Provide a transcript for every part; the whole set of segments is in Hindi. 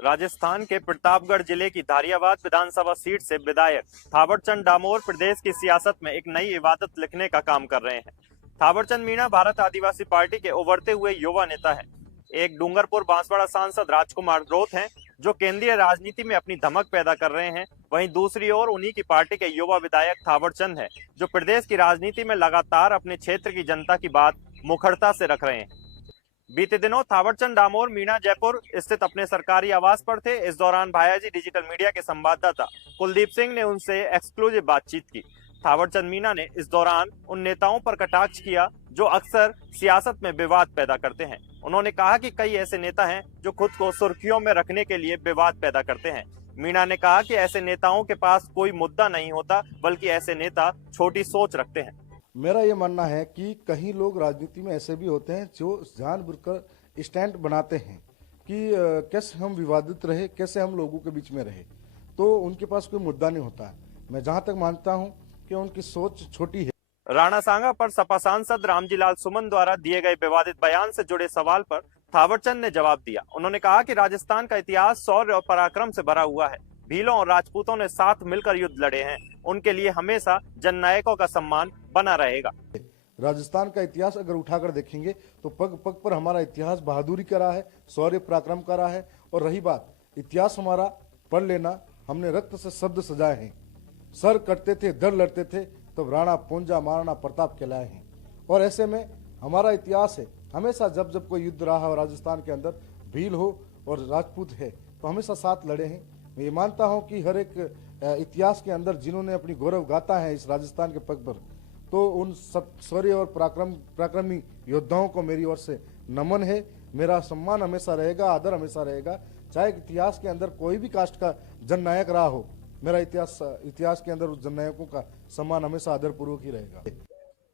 राजस्थान के प्रतापगढ़ जिले की धारियाबाद विधानसभा सीट से विधायक थावरचंद डामोर प्रदेश की सियासत में एक नई इबादत लिखने का काम कर रहे हैं। थावरचंद मीणा भारत आदिवासी पार्टी के उभरते हुए युवा नेता हैं। एक डूंगरपुर बांसवाड़ा सांसद राजकुमार रोथ हैं जो केंद्रीय राजनीति में अपनी धमक पैदा कर रहे हैं। वहीं दूसरी ओर उन्हीं की पार्टी के युवा विधायक थावरचंद हैं जो प्रदेश की राजनीति में लगातार अपने क्षेत्र की जनता की बात मुखरता से रख रहे हैं। बीते दिनों थावरचंद डामोर मीणा जयपुर स्थित अपने सरकारी आवास पर थे। इस दौरान भायाजी डिजिटल मीडिया के संवाददाता कुलदीप सिंह ने उनसे एक्सक्लूसिव बातचीत की। थावरचंद मीणा ने इस दौरान उन नेताओं पर कटाक्ष किया जो अक्सर सियासत में विवाद पैदा करते हैं। उन्होंने कहा कि कई ऐसे नेता हैं जो खुद को सुर्खियों में रखने के लिए विवाद पैदा करते हैं। मीणा ने कहा कि ऐसे नेताओं के पास कोई मुद्दा नहीं होता, बल्कि ऐसे नेता छोटी सोच रखते हैं। मेरा ये मानना है कि कहीं लोग राजनीति में ऐसे भी होते हैं जो जानबूझकर स्टैंड बनाते हैं कि कैसे हम विवादित रहे, कैसे हम लोगों के बीच में रहे, तो उनके पास कोई मुद्दा नहीं होता है। मैं जहां तक मानता हूं कि उनकी सोच छोटी है। राणा सांगा पर सपा सांसद रामजीलाल सुमन द्वारा दिए गए विवादित बयान से जुड़े सवाल पर थावरचंद ने जवाब दिया। उन्होंने कहा कि राजस्थान का इतिहास शौर्य और पराक्रम से भरा हुआ है। भीलों और राजपूतों ने साथ मिलकर युद्ध लड़े हैं। उनके लिए हमेशा जननायकों का सम्मान बना रहेगा। राजस्थान का इतिहास अगर उठाकर देखेंगे तो पग पग पर हमारा इतिहास बहादुरी का रहा है, शौर्य पराक्रम का रहा है। और रही बात इतिहास हमारा पढ़ लेना, हमने रक्त से शब्द सजाए हैं। सर कटते थे, दर लड़ते थे, तब राणा पूंजा महाराणा प्रताप कहलाए हैं। और ऐसे में हमारा इतिहास है, हमेशा जब जब कोई युद्ध रहा हो राजस्थान के अंदर, भील हो और राजपूत है, तो हमेशा साथ लड़े हैं। मैं ये मानता हूं कि हर एक इतिहास के अंदर जिन्होंने अपनी गौरव गाथा है इस राजस्थान के पग पर, तो उन सब शौर्य और पराक्रमी योद्धाओं को मेरी ओर से नमन है। मेरा सम्मान हमेशा रहेगा, आदर हमेशा रहेगा, चाहे इतिहास के अंदर कोई भी कास्ट का जननायक रहा हो। मेरा इतिहास के अंदर उस जननायकों का सम्मान हमेशा आदरपूर्वक ही रहेगा।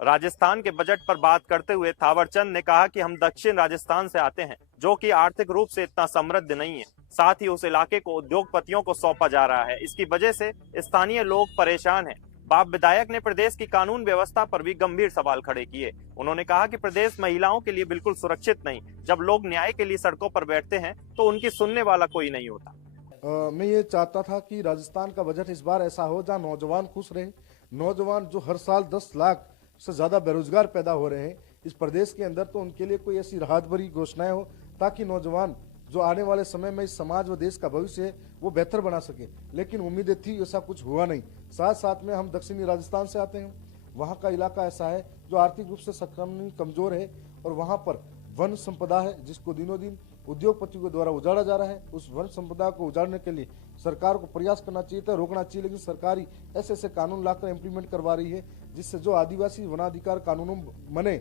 राजस्थान के बजट पर बात करते हुए थावरचंद ने कहा कि हम दक्षिण राजस्थान से आते हैं जो कि आर्थिक रूप से इतना समृद्ध नहीं है। साथ ही उस इलाके को उद्योगपतियों को सौंपा जा रहा है। इसकी वजह से स्थानीय लोग परेशान हैं। बाप विधायक ने प्रदेश की कानून व्यवस्था पर भी गंभीर सवाल खड़े किए। उन्होंने कहा कि प्रदेश महिलाओं के लिए बिल्कुल सुरक्षित नहीं। जब लोग न्याय के लिए सड़कों पर बैठते हैं तो उनकी सुनने वाला कोई नहीं होता। मैं ये चाहता था कि राजस्थान का बजट इस बार ऐसा हो जहाँ नौजवान खुश रहे। नौजवान जो हर साल 10 लाख से ज्यादा बेरोजगार पैदा हो रहे हैं इस प्रदेश के अंदर, तो उनके लिए कोई ऐसी राहत भरी घोषणाएं हो ताकि नौजवान जो आने वाले समय में इस समाज व देश का भविष्य है वो बेहतर बना सके। लेकिन उम्मीदें थी, ऐसा कुछ हुआ नहीं। साथ साथ में हम दक्षिणी राजस्थान से आते हैं, वहाँ का इलाका ऐसा है जो आर्थिक रूप से सक्षम कमजोर है और वहाँ पर वन संपदा है जिसको दिनों दिन उद्योगपतियों के द्वारा उजाड़ा जा रहा है। उस वन संपदा को उजाड़ने के लिए सरकार को प्रयास करना चाहिए था, रोकना चाहिए, लेकिन सरकारी ऐसे ऐसे कानून लाकर इम्प्लीमेंट करवा रही है जिससे जो आदिवासी वनाधिकार कानूनों बने,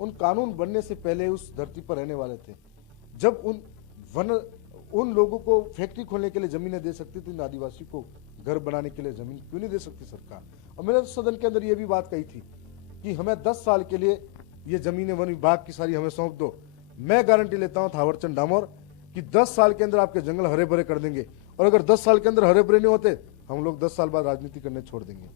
उन कानून बनने से पहले उस धरती पर रहने वाले थे। जब उन लोगों को फैक्ट्री खोलने के लिए जमीनें दे सकती थी, इन आदिवासी को घर बनाने के लिए जमीन क्यों नहीं दे सकती सरकार। और मैंने सदन के अंदर ये भी बात कही थी कि हमें 10 साल के लिए ये जमीनें वन विभाग की सारी हमें सौंप दो। मैं गारंटी लेता हूं थावरचंद डामोर कि 10 साल के अंदर आपके जंगल हरे भरे कर देंगे। और अगर 10 साल के अंदर हरे भरे नहीं होते, हम लोग 10 साल बाद राजनीति करने छोड़ देंगे।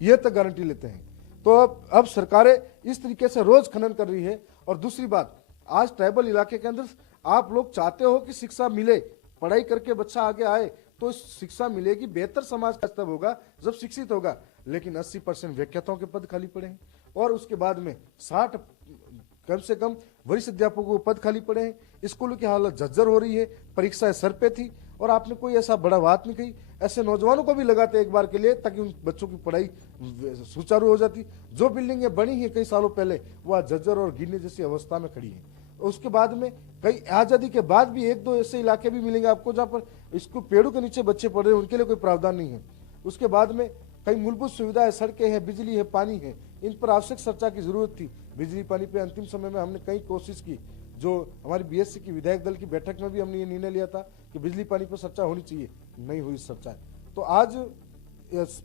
ये तक गारंटी लेते हैं। तो अब सरकारें इस तरीके से रोज खनन कर रही है। और दूसरी बात, आज ट्राइबल इलाके के अंदर आप लोग चाहते हो कि शिक्षा मिले, पढ़ाई करके बच्चा आगे आए तो शिक्षा मिलेगी, बेहतर समाज का तब होगा जब शिक्षित होगा। लेकिन 80% व्याख्याताओं के पद खाली पड़े हैं और उसके बाद में 60 कम से कम वरिष्ठ अध्यापकों को पद खाली पड़े हैं। स्कूलों की हालत जर्जर हो रही है, परीक्षाएं सर पे थी और आपने कोई ऐसा बड़ा बात नहीं कही। ऐसे नौजवानों को भी लगाते एक बार के लिए ताकि उन बच्चों की पढ़ाई सुचारू हो जाती। जो बिल्डिंगें बनी है कई सालों पहले वह जर्जर और गिरने जैसी अवस्था में खड़ी है। उसके बाद में कई आजादी के बाद भी 1-2 ऐसे इलाके भी मिलेंगे आपको जहाँ पर इसको पेड़ों के नीचे बच्चे पढ़ रहे हैं, उनके लिए कोई प्रावधान नहीं है। उसके बाद में कई मूलभूत सुविधाएं, सड़कें हैं, बिजली है, पानी है, इन पर आवश्यक चर्चा की जरूरत थी। बिजली पानी पे अंतिम समय में हमने कई कोशिश की। जो हमारी बीएससी की विधायक दल की बैठक में भी हमने ये निर्णय लिया था कि बिजली पानी पर चर्चा होनी चाहिए, नहीं हुई चर्चा। तो आज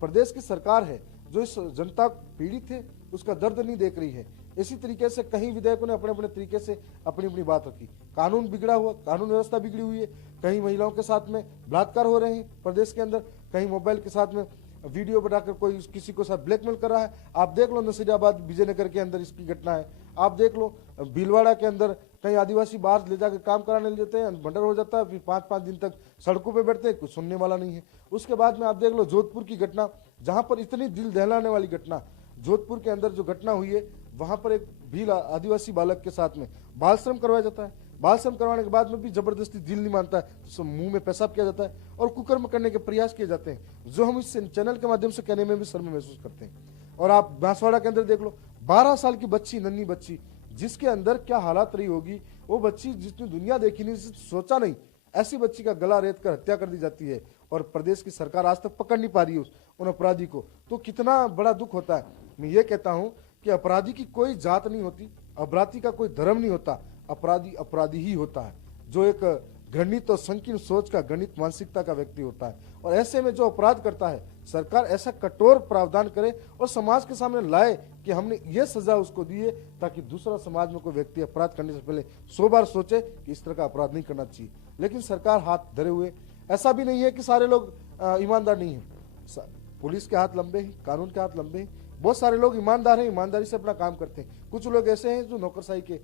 प्रदेश की सरकार है जो इस जनता पीड़ित है उसका दर्द नहीं देख रही है। इसी तरीके से कई विधायकों ने अपने अपने तरीके से अपनी अपनी बात रखी। कानून बिगड़ा हुआ, कानून व्यवस्था बिगड़ी हुई है। कहीं महिलाओं के साथ में बलात्कार हो रहे हैं प्रदेश के अंदर, कहीं मोबाइल के साथ में वीडियो बनाकर कोई किसी को साथ ब्लैकमेल कर रहा है। आप देख लो नसीराबाद विजयनगर के अंदर इसकी घटना है। आप देख लो, भीलवाड़ा के अंदर कई आदिवासी बाहर ले जाकर काम कराने ले जाते हैं, मर्डर हो जाता है, फिर 5-5 दिन तक सड़कों पे बैठते हैं, कुछ सुनने वाला नहीं है। उसके बाद में आप देख लो जोधपुर की घटना, जहां पर इतनी दिल दहलाने वाली घटना, जोधपुर के अंदर जो घटना हुई है, वहां पर एक भील आदिवासी बालक के साथ में बाल श्रम करवाया जाता है। बाल श्रम करवाने के बाद में भी जबरदस्ती दिल नहीं मानता है तो मुंह में पेशाब किया जाता है और कुकर्म करने के प्रयास किए जाते हैं, जो हम इस चैनल के माध्यम से कहने में भी शर्म महसूस करते हैं। और आप बांसवाड़ा के अंदर देख लो, 12 साल की बच्ची, नन्ही बच्ची, जिसके अंदर क्या हालात रही होगी, वो बच्ची जिसने दुनिया देखी नहीं, सोचा नहीं, ऐसी बच्ची का गला रेत कर हत्या कर दी जाती है और प्रदेश की सरकार आज तक पकड़ नहीं पा रही है उन अपराधी को। तो कितना बड़ा दुख होता है। मैं ये कहता हूं कि अपराधी की कोई जात नहीं होती, अपराधी का कोई धर्म नहीं होता, अपराधी अपराधी ही होता है, जो एक घृणित और संकीर्ण सोच का, गणित मानसिकता का व्यक्ति होता है। और ऐसे में जो अपराध करता है, सरकार ऐसा कठोर प्रावधान करे और समाज के सामने लाए कि हमने ये सजा उसको दी है, ताकि दूसरा समाज में कोई व्यक्ति अपराध करने से पहले 100 बार सोचे कि इस तरह का अपराध नहीं करना चाहिए। लेकिन सरकार हाथ धरे हुए, ऐसा भी नहीं है कि सारे लोग ईमानदार नहीं है, पुलिस के हाथ लंबे हैं, कानून के हाथ लंबे हैं, बहुत सारे लोग ईमानदार हैं, ईमानदारी से अपना काम करते हैं। कुछ लोग ऐसे हैं जो नौकरशाही के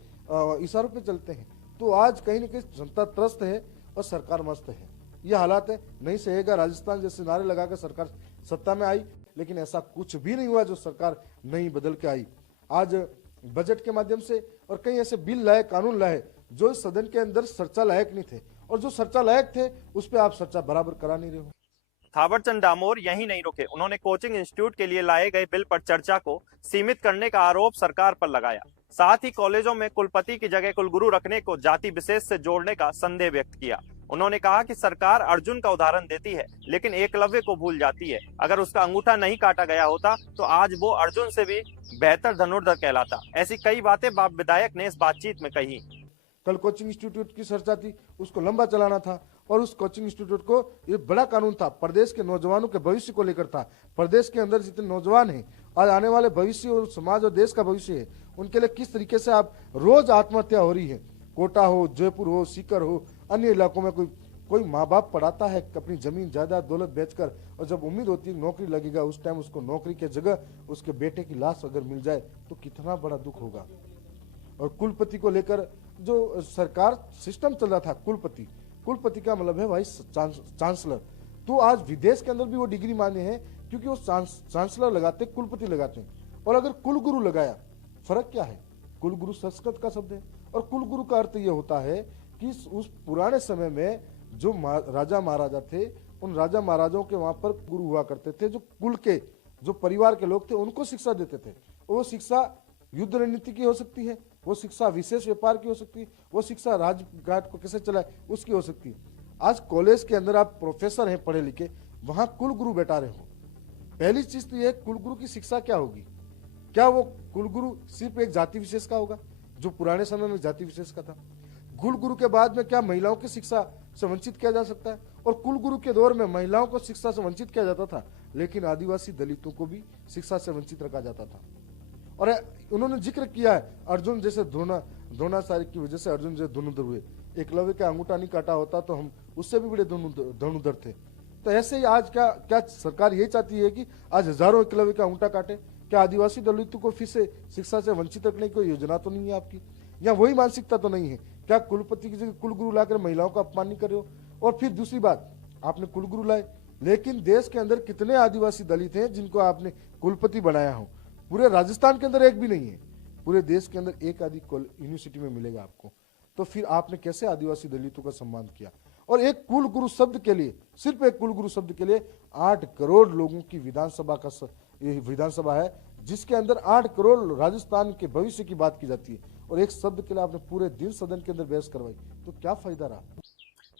इशारों पे चलते हैं। तो आज कहीं न कहीं जनता त्रस्त है और सरकार मस्त है, ये हालात है। नहीं सहेगा राजस्थान जैसे नारे लगाकर सरकार सत्ता में आई, लेकिन ऐसा कुछ भी नहीं हुआ जो सरकार नहीं बदल के आई। आज बजट के माध्यम से और कई ऐसे बिल लाए, कानून लाए जो इस सदन के अंदर चर्चा लायक नहीं थे, और जो चर्चा लायक थे उस पर आप चर्चा बराबर करा नहीं रहे हो। थावरचंद डामोर यहीं नहीं रुके, उन्होंने कोचिंग इंस्टीट्यूट के लिए लाए गए बिल पर चर्चा को सीमित करने का आरोप सरकार पर लगाया। साथ ही कॉलेजों में कुलपति की जगह कुलगुरु रखने को जाति विशेष से जोड़ने का संदेह व्यक्त किया। उन्होंने कहा कि सरकार अर्जुन का उदाहरण देती है, लेकिन एकलव्य को भूल जाती है। अगर उसका अंगूठा नहीं काटा गया होता तो आज वो अर्जुन से भी बेहतर धनुर्धर कहलाता। ऐसी कई बातें बाप विधायक ने इस बातचीत में कही। कल कोचिंग इंस्टीट्यूट की चर्चा थी, उसको लंबा चलाना था, और उस कोचिंग इंस्टीट्यूट को ये बड़ा कानून था, प्रदेश के नौजवानों के भविष्य को लेकर था। प्रदेश के अंदर जितने नौजवान हैं, आज आने वाले भविष्य और समाज और देश का भविष्य है, उनके लिए किस तरीके से आप रोज आत्महत्या हो रही है। कोटा हो, जयपुर हो, सीकर हो, अन्य इलाकों में कोई माँ बाप पढ़ाता है अपनी जमीन जायदाद दौलत बेचकर, और जब उम्मीद होती है नौकरी लगेगा, उस टाइम उसको नौकरी की जगह उसके बेटे की लाश अगर मिल जाए तो कितना बड़ा दुख होगा। और कुलपति को लेकर जो सरकार सिस्टम चल रहा था, कुलपति का मतलब है भाई चांसलर, तो आज विदेश के अंदर भी वो डिग्री मान्य है, क्योंकि वो चांसलर लगाते, कुलपति लगाते हैं। और अगर कुलगुरु लगाया, फर्क क्या है? कुलगुरु संस्कृत का शब्द है, और कुलगुरु का अर्थ ये होता है कि उस पुराने समय में जो राजा महाराजा थे, उन राजा महाराजाओं के वहां पर गुरु हुआ करते थे, जो कुल के, जो परिवार के लोग थे, उनको शिक्षा देते थे। वो शिक्षा युद्ध रणनीति की हो सकती है, वो शिक्षा विशेष व्यापार की हो सकती है, वो शिक्षा राजघाट को कैसे चलाए उसकी हो सकती है। आज कॉलेज के अंदर आप प्रोफेसर हैं पढ़े लिखे, वहां कुलगुरु बैठा रहे हो, पहली चीज तो ये, कुलगुरु की शिक्षा क्या होगी? क्या वो कुलगुरु सिर्फ एक जाति विशेष का होगा, जो पुराने समय में जाति विशेष का था? कुलगुरु के बाद में क्या महिलाओं की शिक्षा से वंचित किया जा सकता है? और कुलगुरु के दौर में महिलाओं को शिक्षा से वंचित किया जाता था, लेकिन आदिवासी दलितों को भी शिक्षा से वंचित रखा जाता था। और उन्होंने जिक्र किया है अर्जुन जैसे द्रोणाचार्य की वजह से अर्जुन जैसे धनुर्धर हुए, एकलव्य का अंगूठा नहीं काटा होता तो हम उससे भी बड़े धनुर्धर थे। तो ऐसे ही आज क्या सरकार यही चाहती है कि आज हजारों एकलव्य का अंगूठा काटे? क्या आदिवासी दलितों को फिर से शिक्षा से वंचित रखने की कोई योजना तो नहीं है आपकी, या वही मानसिकता तो नहीं है? क्या कुलपति की जगह कुलगुरु लाकर महिलाओं का अपमान नहीं कर रहे हो? और फिर दूसरी बात, आपने कुलगुरु लाए, लेकिन देश के अंदर कितने आदिवासी दलित हैं जिनको आपने कुलपति बनाया हो? पूरे राजस्थान के अंदर एक भी नहीं है, पूरे देश के अंदर एक आदि यूनिवर्सिटी में मिलेगा आपको। तो फिर आपने कैसे आदिवासी दलितों का सम्मान किया? और एक कुलगुरु शब्द के लिए, सिर्फ एक कुलगुरु शब्द के लिए 8 करोड़ लोगों की विधानसभा है, जिसके अंदर 8 करोड़ राजस्थान के भविष्य की बात की जाती है, और एक शब्द के लिए आपने पूरे दिन सदन के अंदर बहस करवाई, तो क्या फायदा रहा?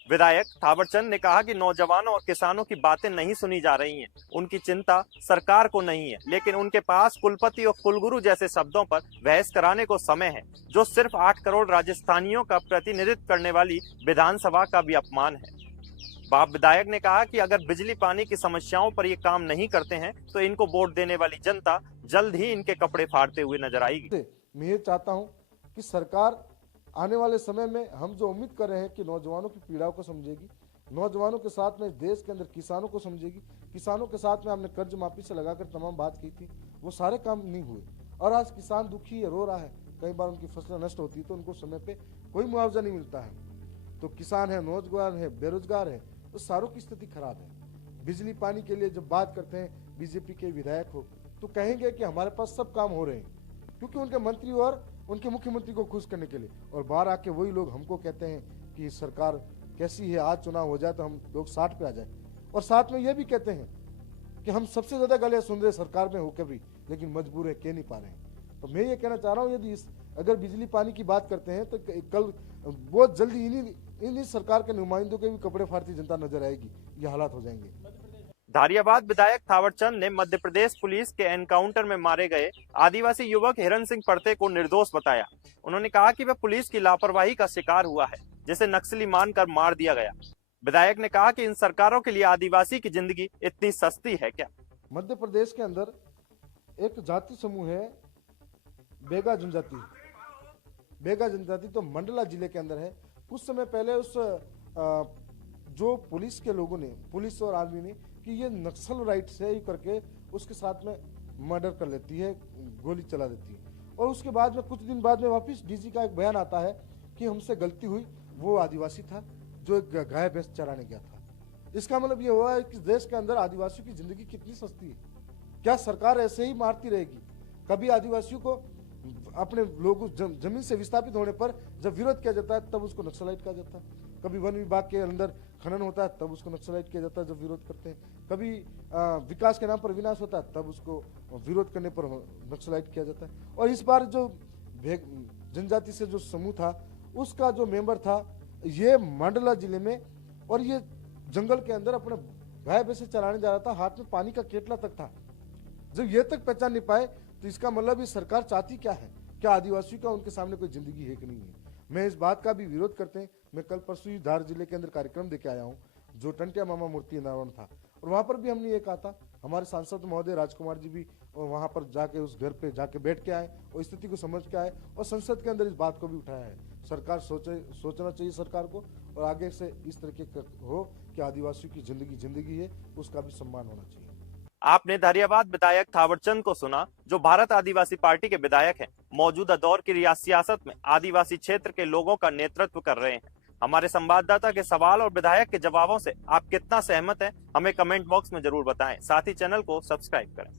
विधायक थावरचंद ने कहा कि नौजवानों और किसानों की बातें नहीं सुनी जा रही हैं। उनकी चिंता सरकार को नहीं है, लेकिन उनके पास कुलपति और कुलगुरु जैसे शब्दों पर बहस कराने को समय है, जो सिर्फ 8 करोड़ राजस्थानियों का प्रतिनिधित्व करने वाली विधानसभा का भी अपमान है। बाप विधायक ने कहा कि अगर बिजली पानी की समस्याओं पर ये काम नहीं करते हैं तो इनको वोट देने वाली जनता जल्द ही इनके कपड़े फाड़ते हुए नजर आएगी। मैं ये चाहता हूँ कि सरकार आने वाले समय में, हम जो उम्मीद कर रहे हैं कि नौजवानों की पीड़ाओं को समझेगी, नौजवानों के साथ में देश के अंदर किसानों को समझेगी, किसानों के साथ में हमने कर्ज माफी से लगाकर तमाम बात की थी, वो सारे काम नहीं हुए, और आज किसान दुखी है, रो रहा है, कई बार उनकी फसलें नष्ट होती है तो उनको समय पे कोई मुआवजा नहीं मिलता है। तो किसान है, नौजवान है, बेरोजगार है, तो सारों की स्थिति खराब है। बिजली पानी के लिए जब बात करते हैं बीजेपी के विधायक हो तो कहेंगे कि हमारे पास सब काम हो रहे हैं, क्योंकि उनके मंत्री और उनके मुख्यमंत्री को खुश करने के लिए, और बाहर आके वही लोग हमको कहते हैं कि सरकार कैसी है, आज चुनाव हो जाए तो हम लोग 60 पे आ जाए, और साथ में ये भी कहते हैं कि हम सबसे ज्यादा गले सुन रहे सरकार में होकर भी, लेकिन मजबूर है, कह नहीं पा रहे हैं। तो मैं ये कहना चाह रहा हूँ, यदि अगर बिजली पानी की बात करते हैं तो कल बहुत जल्दी इन्हीं सरकार के नुमाइंदों के भी कपड़े फाड़ती जनता नजर आएगी, ये हालात हो जाएंगे। धारियाबाद विधायक थावरचंद ने मध्य प्रदेश पुलिस के एनकाउंटर में मारे गए आदिवासी युवक हिरण सिंह परते को निर्दोष बताया। उन्होंने कहा कि वह पुलिस की लापरवाही का शिकार हुआ है, जिसे नक्सली मानकर मार दिया गया। विधायक ने कहा कि इन सरकारों के लिए आदिवासी की जिंदगी इतनी सस्ती है क्या? मध्य प्रदेश के अंदर एक जाति समूह है बेगा जनजाति। बेगा जनजाति तो मंडला जिले के अंदर है। कुछ समय पहले उस जो पुलिस के लोगों ने, पुलिस और आर्मी ने, कि ये नक्सल राइट से करके उसके साथ में मर्डर कर लेती है, गोली चला देती है, और उसके बाद में कुछ दिन बाद में वापस डीजी का एक बयान आता है कि हमसे गलती हुई, वो आदिवासी था जो एक गाय भैंस चराने गया था। इसका मतलब ये हुआ है कि देश के अंदर आदिवासियों की जिंदगी कितनी सस्ती है। क्या सरकार ऐसे ही मारती रहेगी? कभी आदिवासियों को अपने लोगों जमीन से विस्थापित होने पर जब विरोध किया जाता है तब उसको नक्सलाइट कहा जाता है, कभी वन विभाग के अंदर खनन होता है तब उसको नक्सलाइट किया जाता है जब विरोध करते हैं, कभी विकास के नाम पर विनाश होता है तब उसको विरोध करने पर नक्सलाइट किया जाता है। और इस बार जो जनजाति से जो समूह था उसका जो मेंबर था ये मंडला जिले में, और ये जंगल के अंदर अपने गाय भैंसे चराने जा रहा था, हाथ में पानी का केटला तक था। जब ये तक पहचान नहीं पाए तो इसका मतलब ये सरकार चाहती क्या है? क्या आदिवासियों का उनके सामने कोई जिंदगी है कि नहीं है? मैं इस बात का भी विरोध करते हैं। मैं कल परसों ही धार जिले के अंदर कार्यक्रम देके आया हूँ जो टंटिया मामा मूर्ति अनावरण था, और वहां पर भी हमने ये कहा था, हमारे सांसद महोदय राजकुमार जी भी वहां पर जाके उस घर पे जाके बैठ के आए और स्थिति को समझ के आए, और संसद के अंदर इस बात को भी उठाया है। सरकार सोचना चाहिए सरकार को, और आगे से इस तरीके हो कि आदिवासियों की जिंदगी है, उसका भी सम्मान होना चाहिए। आपने धारियाबाद विधायक थावरचंद को सुना, जो भारत आदिवासी पार्टी के विधायक हैं। मौजूदा दौर की सियासत में आदिवासी क्षेत्र के लोगों का नेतृत्व कर रहे हैं। हमारे संवाददाता के सवाल और विधायक के जवाबों से आप कितना सहमत हैं, हमें कमेंट बॉक्स में जरूर बताएं। साथ ही चैनल को सब्सक्राइब करें।